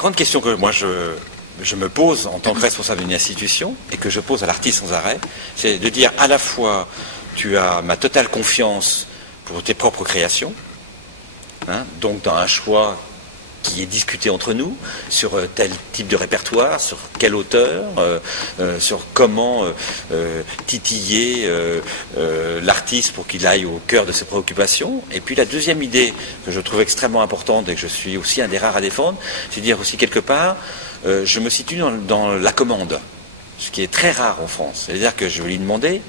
grande question que moi je me pose en tant que responsable d'une institution et que je pose à l'artiste sans arrêt, c'est de dire à la fois tu as ma totale confiance pour tes propres créations, hein, donc dans un choix qui est discuté entre nous sur tel type de répertoire, sur quel auteur, sur comment titiller l'artiste pour qu'il aille au cœur de ses préoccupations. Et puis la deuxième idée que je trouve extrêmement importante et que je suis aussi un des rares à défendre, c'est de dire aussi quelque part, je me situe dans la commande, ce qui est très rare en France. C'est-à-dire que je vais lui demander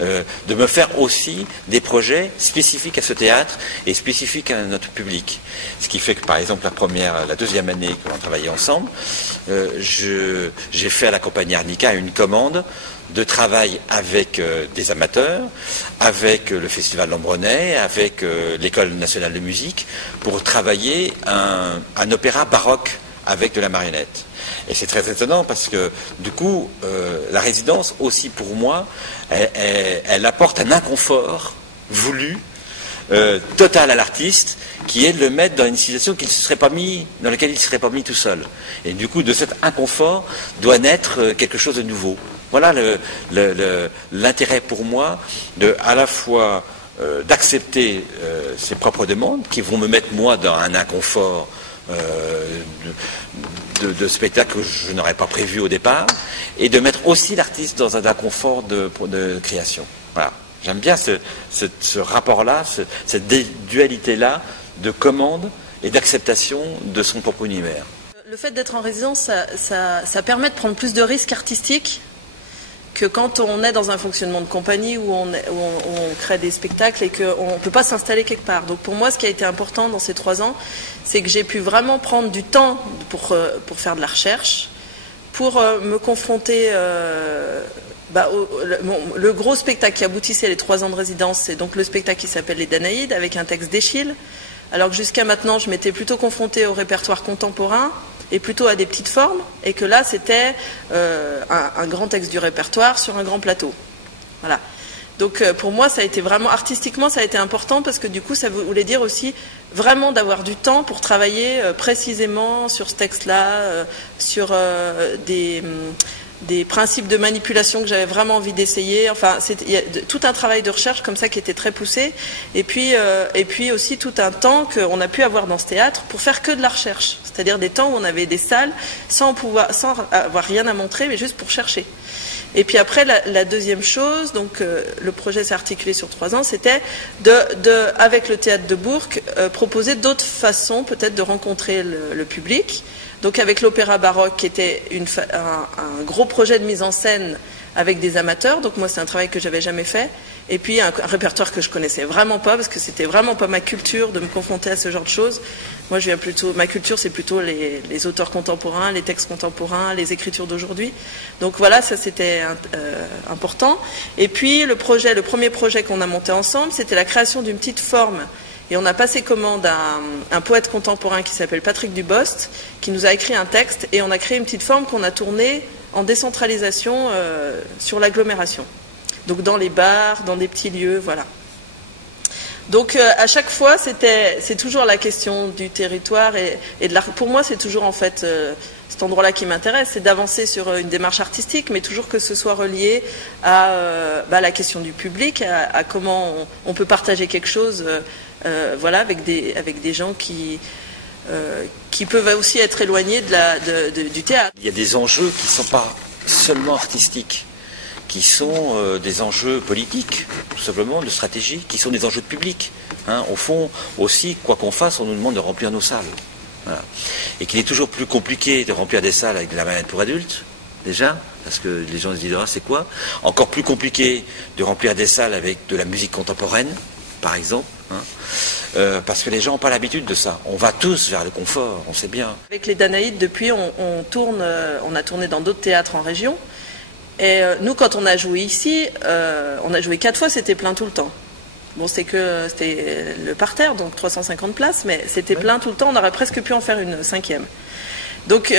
de me faire aussi des projets spécifiques à ce théâtre et spécifiques à notre public. Ce qui fait que, par exemple, la deuxième année que l'on travaillait ensemble, j'ai fait à la compagnie Arnica une commande de travail avec des amateurs, avec le Festival Lambronay, avec l'École nationale de musique, pour travailler un opéra baroque avec de la marionnette. Et c'est très étonnant parce que du coup, la résidence aussi pour moi, elle apporte un inconfort voulu, total à l'artiste, qui est de le mettre dans une situation dans laquelle il ne serait pas mis tout seul. Et du coup, de cet inconfort doit naître quelque chose de nouveau. Voilà l'intérêt pour moi à la fois d'accepter ses propres demandes qui vont me mettre moi dans un inconfort de spectacle que je n'aurais pas prévu au départ, et de mettre aussi l'artiste dans un inconfort de création. Voilà. J'aime bien ce rapport-là, cette dualité-là de commande et d'acceptation de son propre univers. Le fait d'être en résidence, ça permet de prendre plus de risques artistiques que quand on est dans un fonctionnement de compagnie où on crée des spectacles et qu'on ne peut pas s'installer quelque part. Donc pour moi, ce qui a été important dans ces 3 ans, c'est que j'ai pu vraiment prendre du temps pour faire de la recherche, pour me confronter... le gros spectacle qui aboutissait les 3 ans de résidence, c'est donc le spectacle qui s'appelle Les Danaïdes, avec un texte d'Eschyle, alors que jusqu'à maintenant, je m'étais plutôt confrontée au répertoire contemporain, et plutôt à des petites formes, et que là c'était un grand texte du répertoire sur un grand plateau. Voilà. Donc pour moi ça a été vraiment, artistiquement ça a été important, parce que du coup ça voulait dire aussi vraiment d'avoir du temps pour travailler précisément sur ce texte-là, sur des principes de manipulation que j'avais vraiment envie d'essayer. Enfin, il y a tout un travail de recherche comme ça qui était très poussé. Et puis aussi tout un temps qu'on a pu avoir dans ce théâtre pour faire que de la recherche. C'est-à-dire des temps où on avait des salles sans avoir rien à montrer, mais juste pour chercher. Et puis après, la deuxième chose, donc le projet s'est articulé sur 3 ans, c'était avec le théâtre de Bourg, proposer d'autres façons peut-être de rencontrer le public. Donc avec l'opéra baroque, qui était un gros projet de mise en scène avec des amateurs. Donc moi, c'est un travail que j'avais jamais fait. Et puis un répertoire que je connaissais vraiment pas, parce que c'était vraiment pas ma culture de me confronter à ce genre de choses. Moi, ma culture, c'est plutôt les auteurs contemporains, les textes contemporains, les écritures d'aujourd'hui. Donc voilà, ça c'était important. Et puis le premier projet qu'on a monté ensemble, c'était la création d'une petite forme. Et on a passé commande à un poète contemporain qui s'appelle Patrick Dubost, qui nous a écrit un texte, et on a créé une petite forme qu'on a tournée en décentralisation sur l'agglomération. Donc dans les bars, dans des petits lieux, voilà. Donc à chaque fois, c'est toujours la question du territoire et de l'art. Pour moi, c'est toujours en fait cet endroit-là qui m'intéresse, c'est d'avancer sur une démarche artistique, mais toujours que ce soit relié à la question du public, à comment on peut partager quelque chose, voilà, avec des gens qui peuvent aussi être éloignés du théâtre. Il y a des enjeux qui ne sont pas seulement artistiques, qui sont des enjeux politiques, tout simplement, de stratégie, qui sont des enjeux de public. Hein. Au fond, aussi, quoi qu'on fasse, on nous demande de remplir nos salles. Voilà. Et qu'il est toujours plus compliqué de remplir des salles avec de la marionnette pour adultes, déjà, parce que les gens se disent, ah, c'est quoi? Encore plus compliqué de remplir des salles avec de la musique contemporaine, par exemple, hein. Parce que les gens n'ont pas l'habitude de ça. On va tous vers le confort, on sait bien. Avec les Danaïdes, depuis, on a tourné dans d'autres théâtres en région. Et nous, quand on a joué ici, on a joué 4 fois, c'était plein tout le temps. Bon, c'était le parterre, donc 350 places, mais c'était plein tout le temps, on aurait presque pu en faire une 5e. Donc,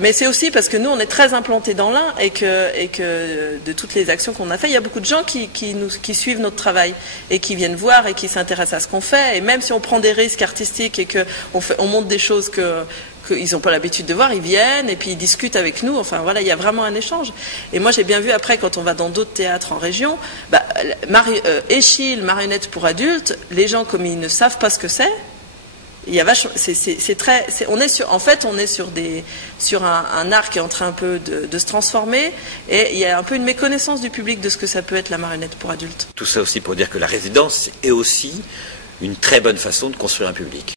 mais c'est aussi parce que nous, on est très implantés dans l'Ain et que de toutes les actions qu'on a fait, il y a beaucoup de gens qui suivent notre travail et qui viennent voir et qui s'intéressent à ce qu'on fait. Et même si on prend des risques artistiques et on montre des choses qu'ils n'ont pas l'habitude de voir, ils viennent et puis ils discutent avec nous. Enfin voilà, il y a vraiment un échange. Et moi, j'ai bien vu après, quand on va dans d'autres théâtres en région, Échille, marionnette pour adultes, les gens, comme ils ne savent pas ce que c'est, il y a on est sur un art qui est en train un peu de se transformer, et il y a un peu une méconnaissance du public de ce que ça peut être la marionnette pour adultes. Tout ça aussi pour dire que la résidence est aussi une très bonne façon de construire un public.